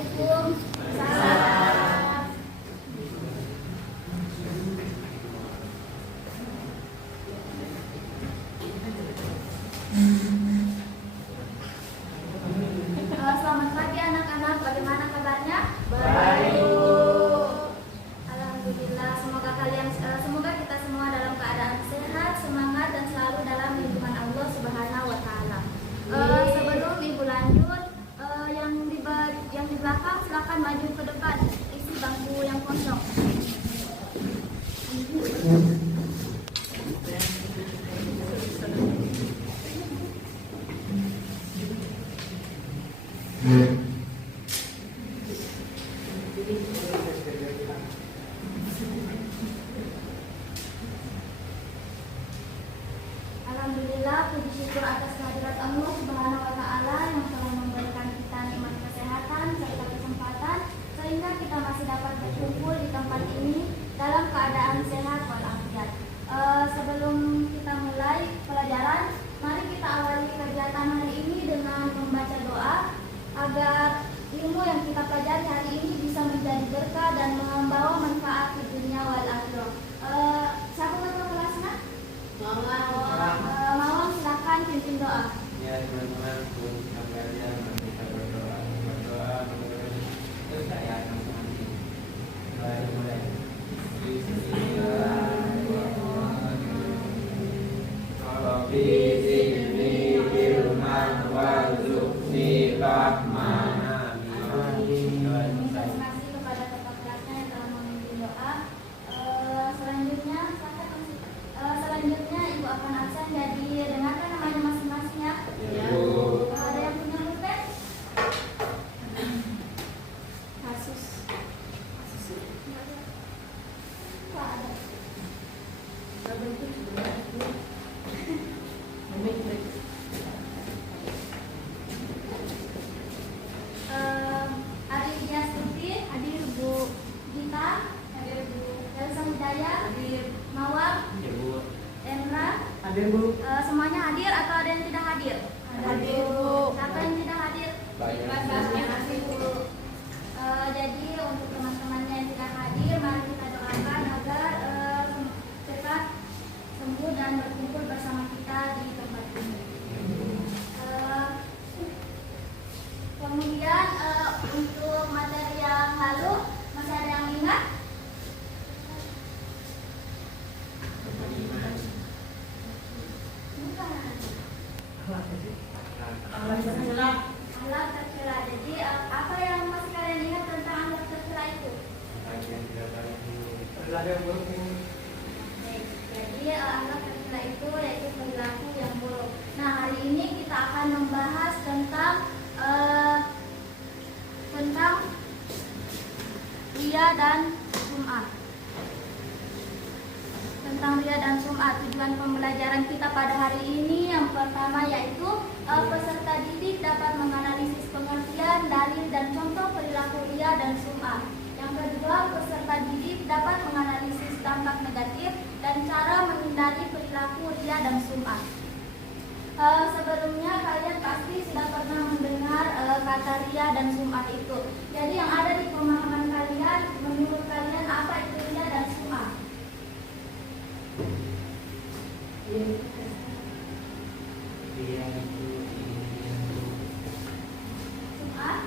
Waalaikumsalam. Selamat pagi anak-anak, bagaimana kabarnya? Baik. Alhamdulillah, semoga kita semua dalam keadaan sehat, semangat dan selalu dalam lindungan Allah Subhanahu wa taala. Sebelum Ibu lanjut, yang di belakang silakan maju ke depan, isi bangku yang kosong. Alhamdulillah, puji syukur atas kehadirat Allah Subhanahu wa taala yang telah memberikan kita nikmat kesehatan serta kesempatan sehingga kita masih dapat berkumpul di tempat ini dalam keadaan sehat walafiat. Sebelum kita mulai pelajaran, mari kita awali kegiatan hari ini dengan membaca doa agar ilmu yang kita pelajari hari ini bisa menjadi berkah dan membawa manfaat di dunia wal akhirah. Siapa nama kelasnya? Mawang, silakan pimpin doa. Ya teman-teman, kita belajar, kita berdoa menurut saya nanti. Mulai. Rabbi zidni ilman warzuqni rahmana. Terima kasih kepada kakak kelasnya yang telah memimpin doa. Selanjutnya Ibu akan absen, jadi dengarkan namanya masing-masing ya. Ada yang punya pulpen? Kasus. Kok ada? Hari Diastuti, hadir Bu Gita, hadir Bu Elsa Hidayah, hadir Mawar, Emra, Hadir Bu. semuanya hadir atau ada yang tidak hadir? Hadir, Bu. Siapa yang tidak hadir? Terima kasih Bu. Jadi untuk teman-temannya yang tidak hadir, mari kita doakan agar cepat sembuh dan berkumpul bersama kita di tempat ini. Kemudian untuk materi yang lalu masih ada yang ingat? Ahlak tercela. Jadi apa yang masih kalian ingat tentang ahlak tercela itu? Baik. Jadi ahlak tercela itu yaitu perilaku yang buruk. Nah, hari ini kita akan membahas tentang riya dan sum'ah. Tentang riya dan sum'ah, tujuan pembelajaran kita pada hari ini yang pertama yaitu peserta didik dapat menganalisis pengertian, dalil dan contoh perilaku riya dan sum'ah. Yang kedua, peserta didik dapat menganalisis dampak negatif dan cara menghindari perilaku riya dan sum'ah. Sebelumnya kalian pasti sudah pernah mendengar kata riya dan sum'ah itu. Jadi yang ada di pemahaman kalian, menurut kalian apa itu riya dan sum'ah? Sum'ah?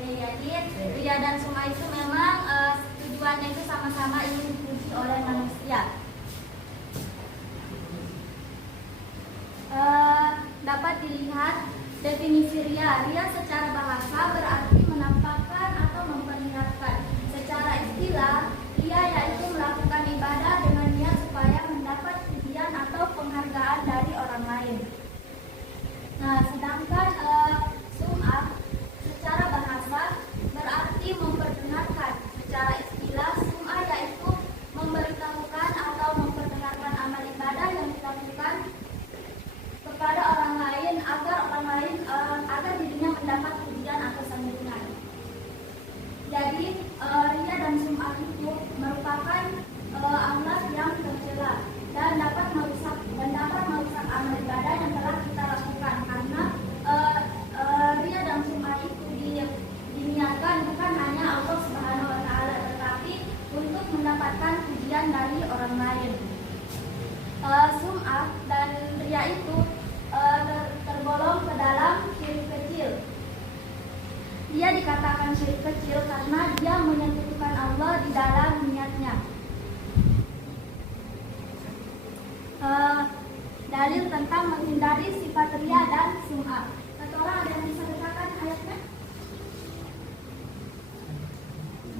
Jadi riya dan sum'ah itu memang tujuannya itu sama-sama ingin dipuji oleh manusia. Dapat dilihat definisi riya. Riya secara bahasa berarti menampakkan atau memperlihatkan. Secara istilah, riya yaitu melakukan ibadah dengan niat supaya mendapat pujian atau penghargaan dari orang lain. Nah, sedangkan sum'ah secara bahasa berarti memperdengarkan. Secara istilah, sum'ah yaitu memberitahukan atau memperdengarkan amal ibadah yang dilakukan kepada orang lain agar dirinya mendapat pujian atau sambutan. sum'ah dan ria itu tergolong ke dalam syirik kecil. Dia dikatakan syirik kecil karena dia menyekutukan Allah di dalam niatnya. Dalil tentang menghindari sifat ria dan sum'ah. Satu orang ada yang bisa bacakan ayatnya?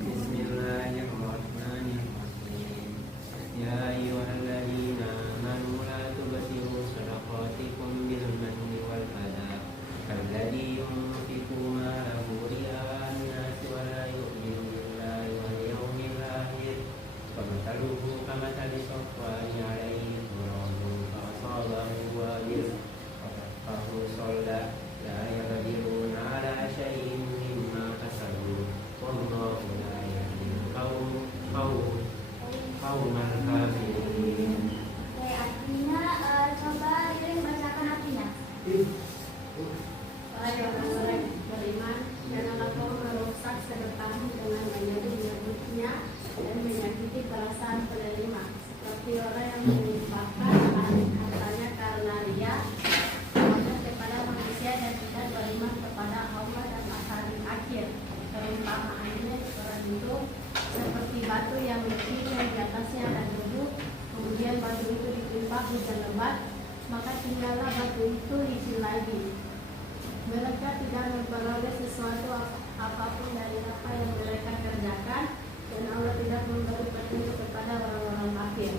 Bismillahirrahmanirrahim. Ya ayyuhalladzina amanu la tubtilu shadaqatikum bil manni wal adha kalladzi yunfiqu malahu ria'an nasi wa la yu'minu billahi wal yawmil akhir famathaluhu kamathali safwani 'alaihi ghurabun fa'asabahu wabil fahusolda la yaqdiruna 'ala syai'in mimma kasabu wallahu la yahdil qaumal kafirin. Oke, artinya coba Ririn bacakan artinya. Wahai orang-orang beriman, janganlah kau merusak sedekahmu dengan menyebut-nyebutnya dan menyakiti perasaan penerima, seperti orang yang menyimpahkan hartanya karena ria kepada manusia dan tidak beriman kepada Allah dan hari akhir. Perumpamaannya orang itu seperti batu yang licin yang di atasnya ada debu, kemudian batu itu ditimpa hujan lebat, maka tinggallah batu itu licin lagi. Mereka tidak memperoleh sesuatu apapun dari apa yang mereka kerjakan, dan Allah tidak memberi petunjuk kepada orang-orang kafir.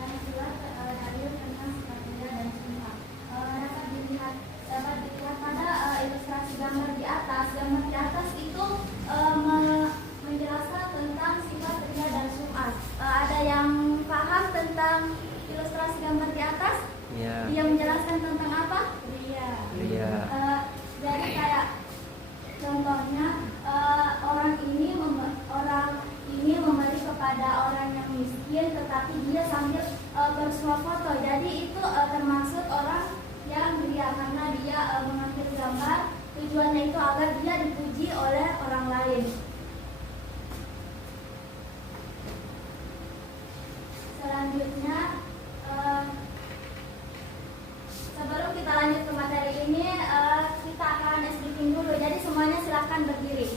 Dan itulah dalil tentang sifat ria dan sum'ah. Dapat dilihat pada ilustrasi gambar di atas. Gambar di atas itu menjelaskan tentang sifat ria dan sum'ah. Ada yang paham tentang ilustrasi gambar di atas? Ya. Dia menjelaskan tentang apa? Ria. Jadi kayak contohnya orang ini memberi kepada orang yang miskin, tetapi dia sambil bersuah foto. Jadi itu termasuk orang yang ria karena dia mengambil gambar. Tujuannya itu agar dia dipuji oleh orang lain. Selanjutnya, sebelum kita lanjut ke materi ini, kita akan briefing dulu. Jadi semuanya silakan berdiri.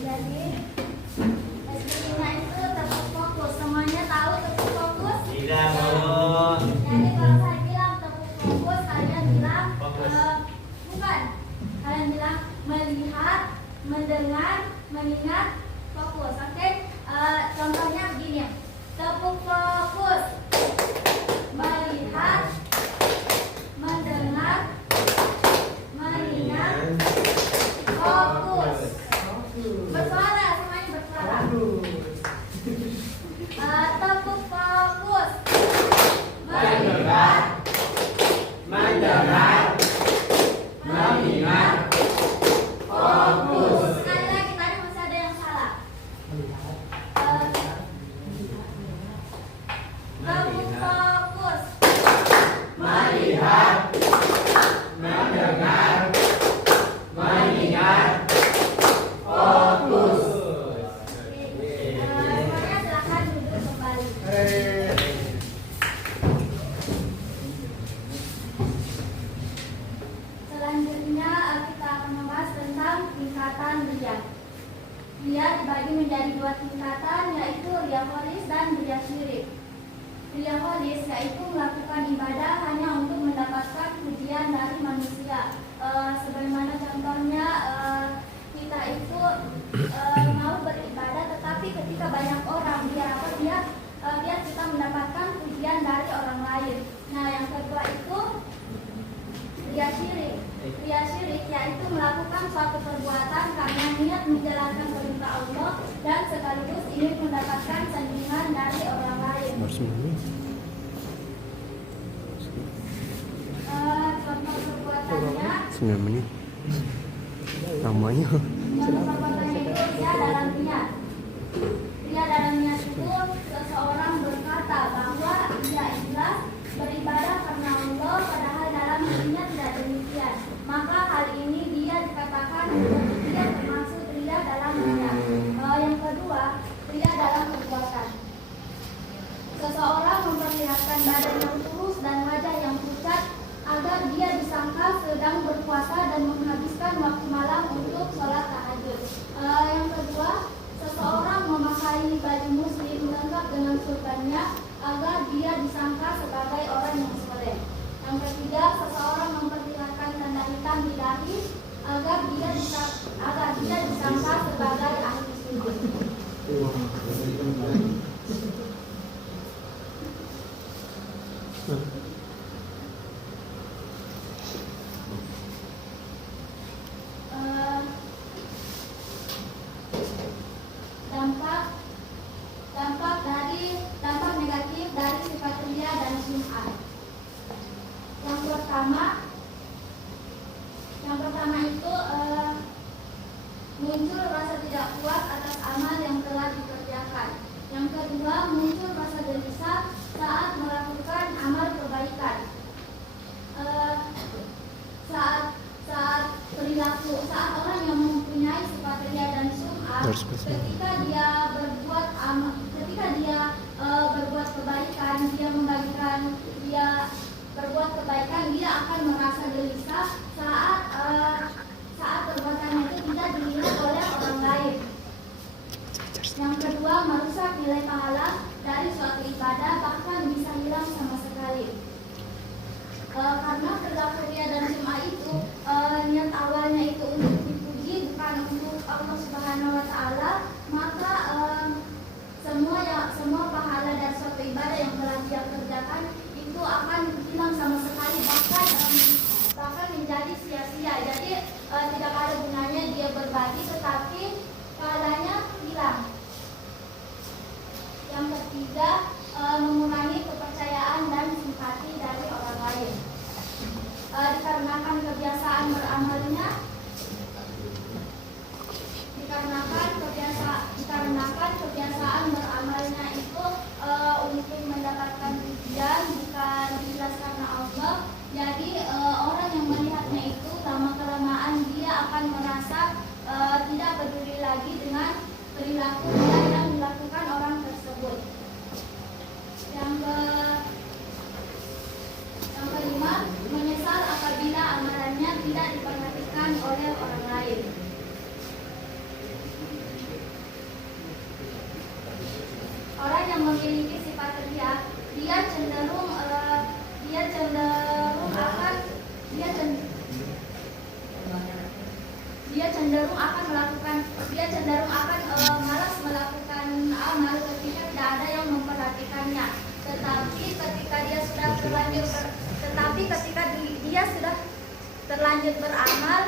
Jadi briefingnya itu tepuk fokus. Semuanya tahu tepuk fokus? Tidak, Bu. Jadi kalau saya bilang tepuk fokus, kalian bilang Fokus. bukan. Kalian bilang melihat, mendengar, mengingat, fokus. Oke? Contohnya begini. Tepuk fokus. Melihat, mendengar, mengingat, fokus. Bersuara, semuanya bersuara. Tepuk fokus. Melihat, mendengar, mengingat, fokus. Sekali lagi, tadi masih ada yang salah. Tepuk fokus. Melihat, mendengar, mengingat, fokus. Semuanya silakan duduk kembali. Selanjutnya kita akan membahas tentang tingkatan ria. Ria dibagi menjadi dua tingkatan, yaitu ria kholis dan ria syirik. Ria kholis yaitu melakukan ibadah hanya untuk mendapatkan pujian dari manusia. Sebagaimana contohnya kita itu mau beribadah, tetapi ketika banyak orang biar kita mendapatkan pujian dari orang lain. Nah, yang kedua itu ria syirik. Ria syirik yaitu melakukan suatu perbuatan karena niat menjalankan perintah Allah dan sekaligus ingin mendapatkan sanjungan dari orang lain. Contoh perbuatannya 9 menit namanya Contoh perbuatannya itu ria dalam niat. Ria dalam niat itu seseorang berkata bahwa dia ikhlas beribadah karena Allah, padahal dalam dirinya tidak demikian. Maka hal ini dia Yang ketiga termasuk ria dalam niat. Yang kedua, ria dalam perbuatan. Seseorang memperlihatkan badan yang kurus dan wajah yang pucat agar dia disangka sedang berpuasa dan menghabiskan waktu malam untuk sholat tahajud. Yang kedua, seseorang memakai baju muslim lengkap dengan surbannya agar dia disangka sebagai orang yang soleh. Yang ketiga, seseorang memperlihatkan tanda hitam di dahi agar dia disangka sebagai ahli sujud. Dampak negatif dari sifat ria dan sum'ah. Yang pertama itu muncul rasa tidak puas atas amal yang telah dikerjakan. Yang kedua, muncul rasa gelisah saat melakukan amal kebaikan. Saat orang yang mempunyai sifat ria dan sum'ah, ketika dia berbuat kebaikan, dia berbuat kebaikan, dia akan merasa gelisah saat perbuatannya itu tidak dilihat oleh orang lain. Yang kedua, merusak nilai pahala dari suatu ibadah, bahkan bisa hilang sama sekali. Karena perilaku ria dan sum'ah itu niat awalnya itu untuk dipuji, bukan untuk Allah Subhanahu wa Ta'ala, maka semua pahala dari suatu ibadah yang telah dia kerjakan itu akan hilang sama sekali, bahkan menjadi sia-sia. Jadi tidak ada gunanya dia berbagi, tetapi pahalanya hilang. Yang ketiga, mengurangi kepercayaan dan simpati dari orang lain. Dikarenakan kebiasaan beramalnya itu untuk mendapatkan pujian, bukan ikhlas karena Allah. Jadi orang yang melihatnya itu lama-kelamaan dia akan merasa tidak peduli lagi dengan perilaku yang dilakukan orang tersebut. Yang kelima, menyesal apabila amalannya tidak diperhatikan oleh orang lain. Orang yang memiliki sifat ria, dia cenderung akan malas melakukan amal ketika tidak ada yang memperhatikannya. Tetapi ketika dia sudah terlanjur beramal,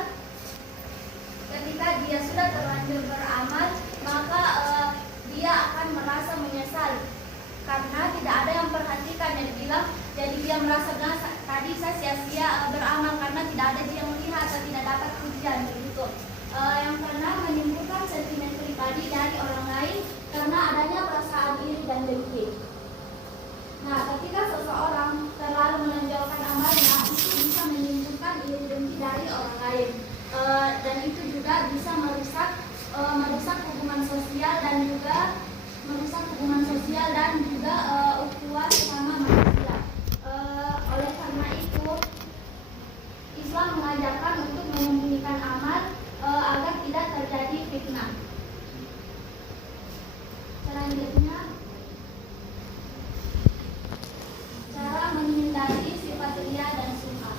maka dia akan merasa menyesal karena tidak ada yang memperhatikan. Jadi dia merasa tadi saya sia-sia beramal karena tidak ada yang melihat atau tidak dapat pujian begitu. Yang keenam, menimbulkan sentimen pribadi dari orang lain karena adanya perasaan iri dan dengki. Nah, ketika seseorang terlalu menonjolkan amalnya, itu bisa menimbulkan iri dengki dari orang lain, dan itu juga bisa merusak hubungan sosial dan juga ukhuwah sesama manusia. Oleh karena itu, Islam mengajarkan untuk menyembunyikan amal agar tidak terjadi fitnah. Selanjutnya, cara menghindari sifat ria dan sum'ah.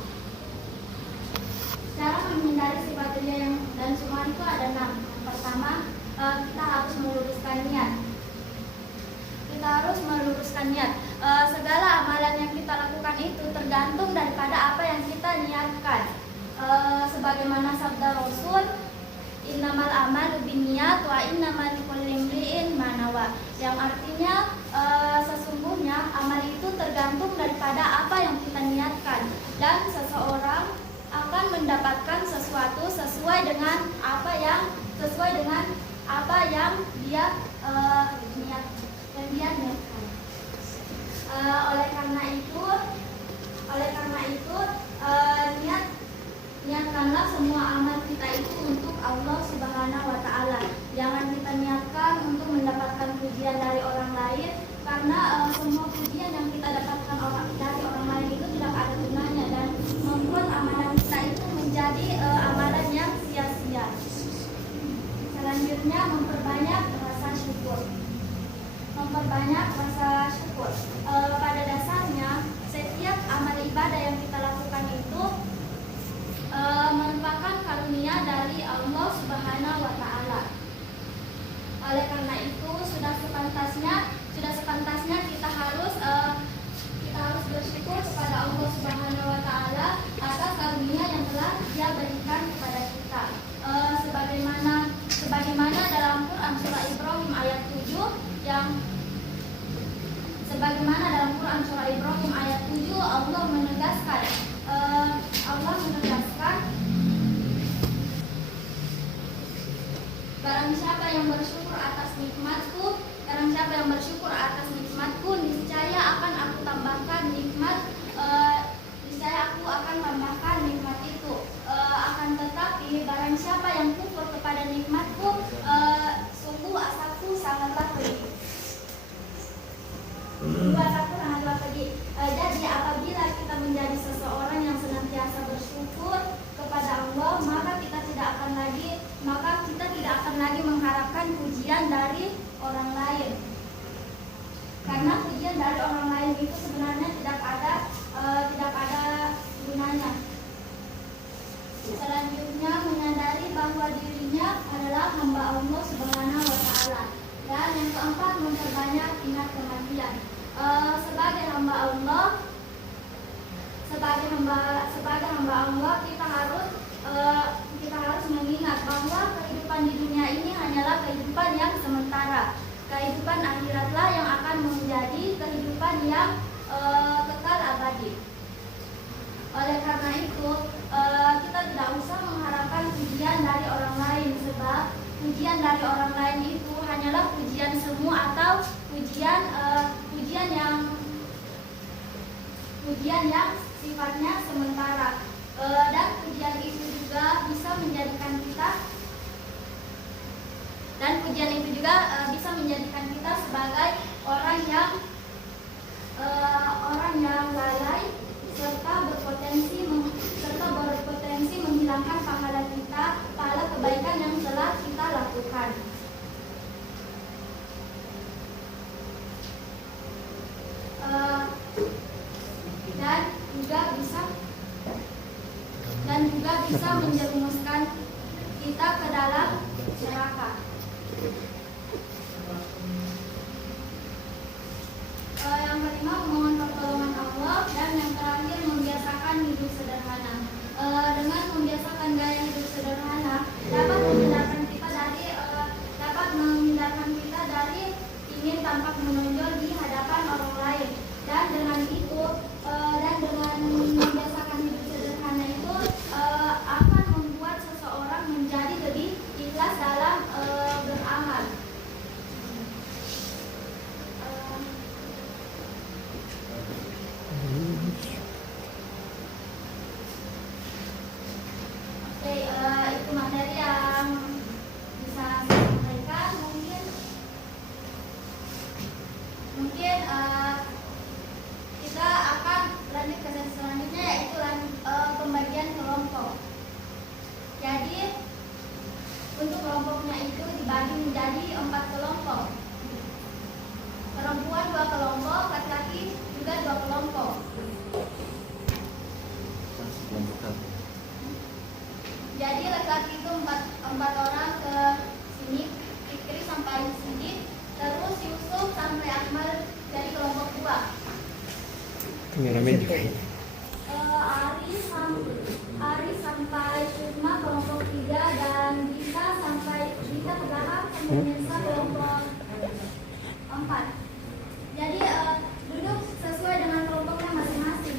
Cara menghindari sifat ria dan sum'ah itu ada 6. Yang pertama, kita harus meluruskan niat. Segala amalan yang kita lakukan itu tergantung daripada apa yang kita niatkan. Sebagaimana sabda Rasul, innamal a'malu binniyat wa innamal likulli imri'in ma nawa. Yang artinya sesungguhnya amal itu tergantung daripada apa yang kita niatkan, dan seseorang akan mendapatkan sesuatu sesuai dengan apa yang dia niatkan. Oleh karena itu niatkanlah semua amal kita itu untuk selanjutnya memperbanyak rasa syukur. Memperbanyak rasa syukur. Pada dasarnya setiap amal ibadah yang kita lakukan itu merupakan karunia dari Allah Subhanahu wa taala. Oleh karena itu sudah sepantasnya kita harus bersyukur kepada Allah Subhanahu wa taala atas karunia yang telah Dia berikan kepada kita. Sebagaimana dalam Quran surah Ibrahim ayat 7 Allah menegaskan barang siapa yang bersyukur atas nikmatku, niscaya akan aku tambahkan nikmat itu. Akan tetapi barang siapa yang kufur kepada nikmatku, sungguh azabku sangatlah pedih. Jadi apabila kita menjadi seseorang yang senantiasa bersyukur kepada Allah, maka kita tidak akan lagi mengharapkan pujian dari orang lain. Karena pujian dari orang lain itu sebenarnya tidak ada gunanya. Selanjutnya menyadari bahwa dirinya adalah hamba Allah Subhanahu wa taala. Dan yang keempat, memperbanyak ingat kematian. Sebagai hamba Allah kita harus mengingat bahwa kehidupan di dunia ini hanyalah kehidupan yang sementara. Kehidupan akhiratlah yang akan menjadi kehidupan yang kekal abadi. Oleh karena itu kita tidak usah mengharapkan pujian dari orang lain, sebab pujian dari orang lain itu hanyalah pujian semu atau pujian yang sifatnya sementara. Dan pujian itu juga bisa menjadikan kita sebagai orang yang lalai serta berpotensi menghilangkan pahala kebaikan yang telah kita lakukan. Dan juga bisa menjerumuskan kita ke dalam neraka. Yang kelima, memohon pertolongan Allah. Dan yang terakhir, membiasakan hidup sederhana. Dengan membiasakan gaya hidup sederhana dapat menghindarkan kita dari ingin tampak menonjol di hadapan orang lain. Dan dengan membiasakan hidup sederhana itu akan membuat seseorang menjadi lebih ikhlas dalam beramal. Itu materi yang bisa saya sampaikan. Mungkin kita akan lanjut ke sesi selanjutnya, yaitu pembagian kelompok. Jadi untuk kelompoknya itu dibagi menjadi 4 kelompok. Perempuan 2 kelompok, laki-laki juga 2 kelompok. Jadi laki-laki itu 4 orang ke sini, Fikri sampai sini, terus Yusuf sampai Akmal dari kelompok 2. Kameramen juga. Ari sampai Sukma kelompok 3 dan Gita ke belakang sampai Nisa kelompok 4. Jadi duduk sesuai dengan kelompoknya masing-masing.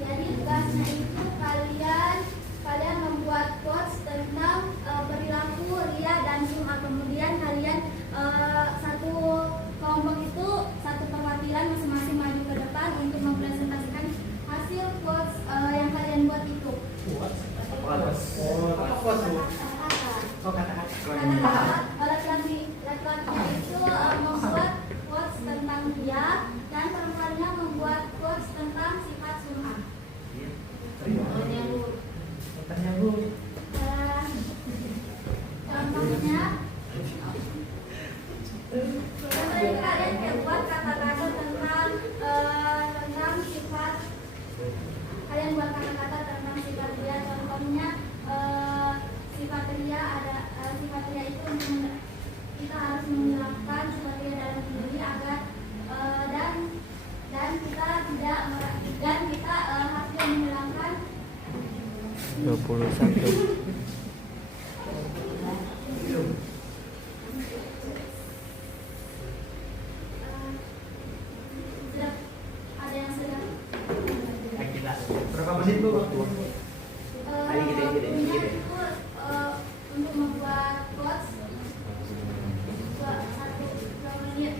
Jadi tugasnya itu kalian membuat quotes tentang Oh, apa kos bu? Oh kata-kata. Laki-lakinya itu membuat quotes tentang dia dan perempuannya membuat quotes tentang sifat sum'ah. Contohnya Bu. Tanya bu. Contohnya, kalian buat kata-kata tentang sifat. Kalian buat kata-kata tentang sifat dia. Contohnya sifat dia itu kita harus menghilangkan sifat dia dalam diri agar dan kita harus menghilangkan 21. ada yang sedang Berapa menit bu? untuk membuat quotes 2 menit.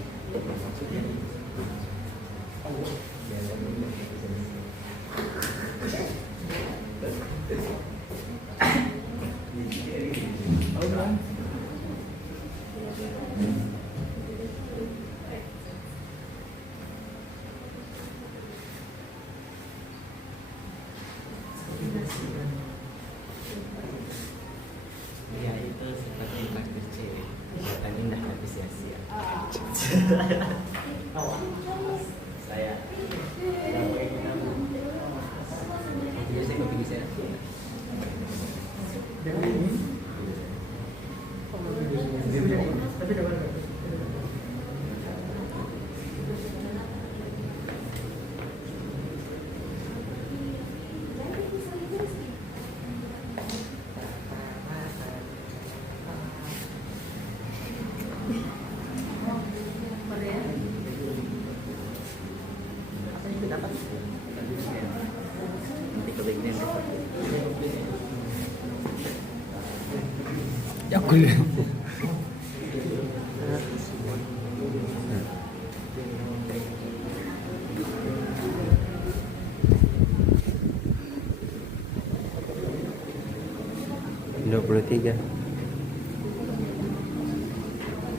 Dia itu seperti takdir cewek. Tadi udah habis sia-sia. Saya jadi saya kopi saya. Tapi dapat. Nanti kebagian Yakul. Dua puluh tiga.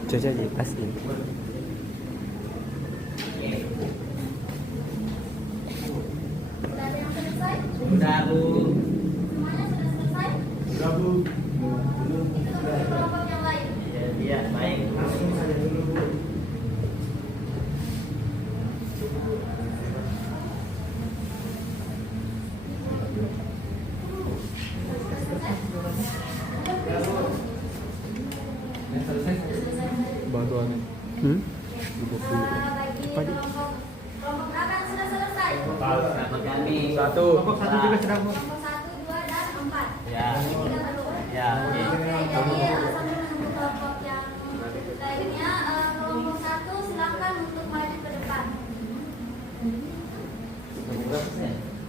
Cuaca di pasti. Sudah ada yang selesai? udah Bu. Semuanya sudah selesai? Sudah bu. Itu untuk kelompok yang lain. Ya, dia baik. Langsung saja dulu bu. Bantuan. Bagi kelompok berapa yang sudah selesai? Sama kami. Satu. Kelompok satu juga sedang bu. Kelompok 1, 2, dan 4. Ya. Tiga baru. Ya, oke. Oke, jadi sambil menunggu kelompok yang lainnya, kelompok 1 silakan untuk maju ke depan.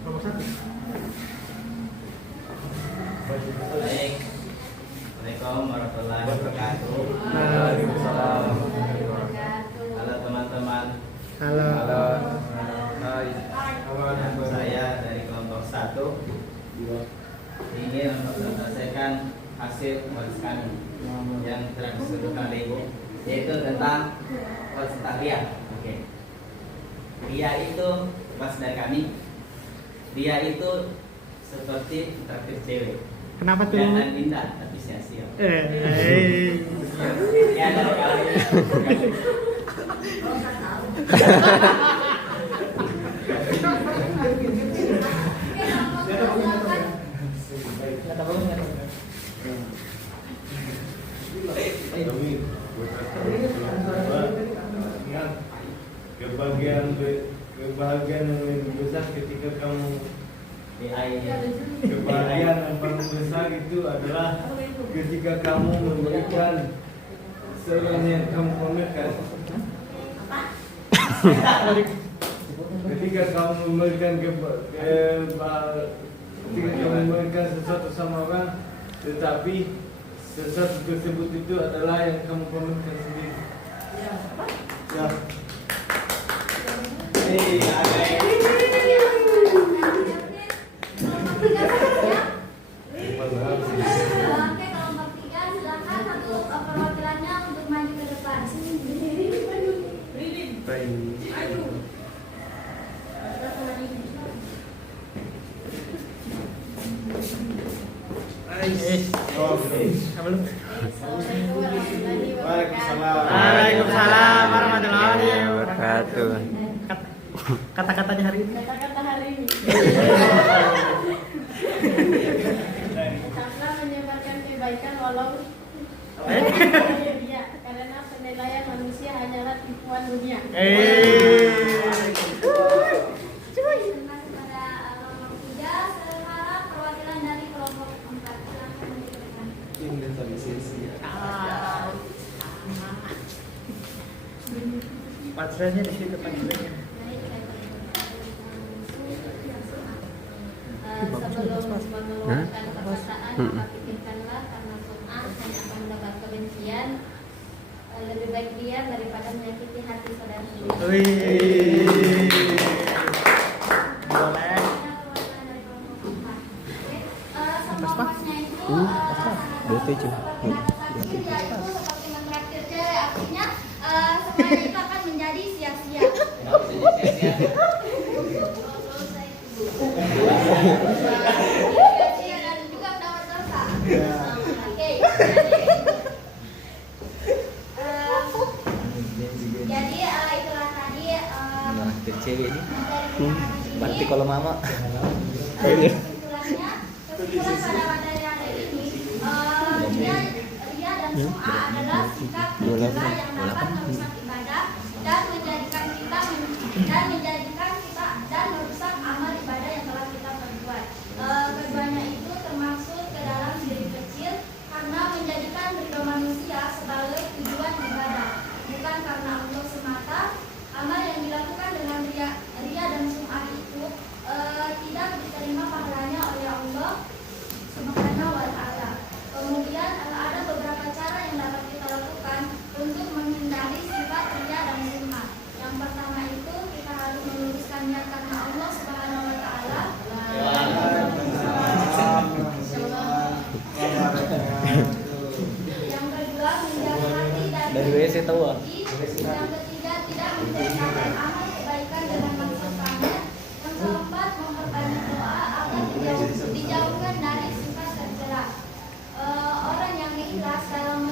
Kelompok satu. Baik. Assalamualaikum warahmatullahi wabarakatuh. Waalaikumsalam. Halo teman-teman. Halo. Hai. Saya dari kelompok 1 ingin untuk menyelesaikan hasil kuis kami yang telah disebutkan oleh Ibu, yaitu tentang kuis tentang Ria. Oke. Ria itu pas dari kami. Ria itu seperti traktir cewek. Kenapa tuh? Kelihatan indah tapi sia-sia. Ya dari kami. Kebahagiaan yang lebih besar ketika kamu AI. kebahagiaan yang paling besar itu adalah ketika kamu memberikan sesuatu yang kamu komitkan. Ketika kamu memberikan sesuatu sama orang, tetapi sesuatu tersebut itu adalah yang kamu komitkan sendiri. Ya. Kelompok 3 saja. Assalamualaikum warahmatullahi wabarakatuh. Waalaikumsalam warahmatullahi Wabarakatuh. Kata-katanya hari ini. Kata-kata hari ini. Tetaplah menyebarkan kebaikan walau ya, karena penilaian manusia hanyalah tipuan dunia. Terima kepada kelompok 3. Sekarang perwakilan dari kelompok 4. Silakan menjelaskan. Patrenya di situ patrenya. Sebelum mengeluarkan perkataan, maka pikirkanlah karena sum'ah hanya akan mendapat kebencian. Lebih baik diam daripada menyakiti hati saudara sendiri. Boleh. Semua pasnya itu Betul. yaitu seperti mentraktir cewek, artinya semuanya itu akan menjadi sia-sia. Sia-sia dan juga mendapat dosa. Oke. Jadi itulah tadi Cewek ini. Bakti kalau mama. Kesimpulan pada materi hari ini, ria dan sum'ah adalah sikap mencela yang dapat merusak ibadah dan menjadikan kita dan merusak amal ibadah yang telah kita perbuat. Keduanya itu termasuk ke dalam diri kecil karena menjadikan ridho manusia sebagai tujuan ibadah, bukan karena Allah semata. Amal yang dilakukan dengan ria dan sum'ah itu tidak diterima pahalanya oleh Allah Subhanahu wa ta'ala. Kemudian ada beberapa cara yang dapat kita lakukan untuk menghindari sifat ria dan sum'ah. Yang pertama itu kita harus meluruskan niat karena Allah Subhanahu wa ta'ala. Yang kedua menjaga hati dari WC tahu. yang ketiga, tidak menceritakan amal kebaikan dengan maksud pamer. Yang keempat, memperbanyak doa agar dijauhkan dari sifat tercela. Orang yang ikhlas dalam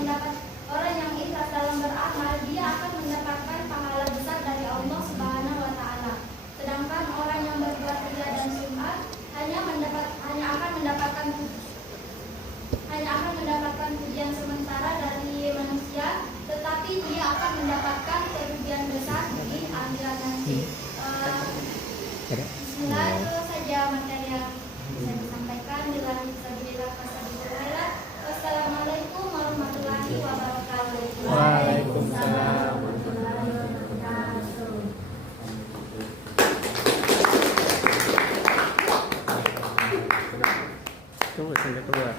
beramal, dia akan mendapatkan pahala besar dari Allah Subhanahu wa ta'ala. Sedangkan orang yang berbuat ria dan sum'ah hanya akan mendapatkan pujian sementara dari manusia, tetapi dia akan mendapatkan kerugian besar di akhirat nanti. Bismillah, itu saja materi yang saya sampaikan. Wassalamualaikum warahmatullahi wabarakatuh. Waalaikumsalam. Tunggu sampai keluar.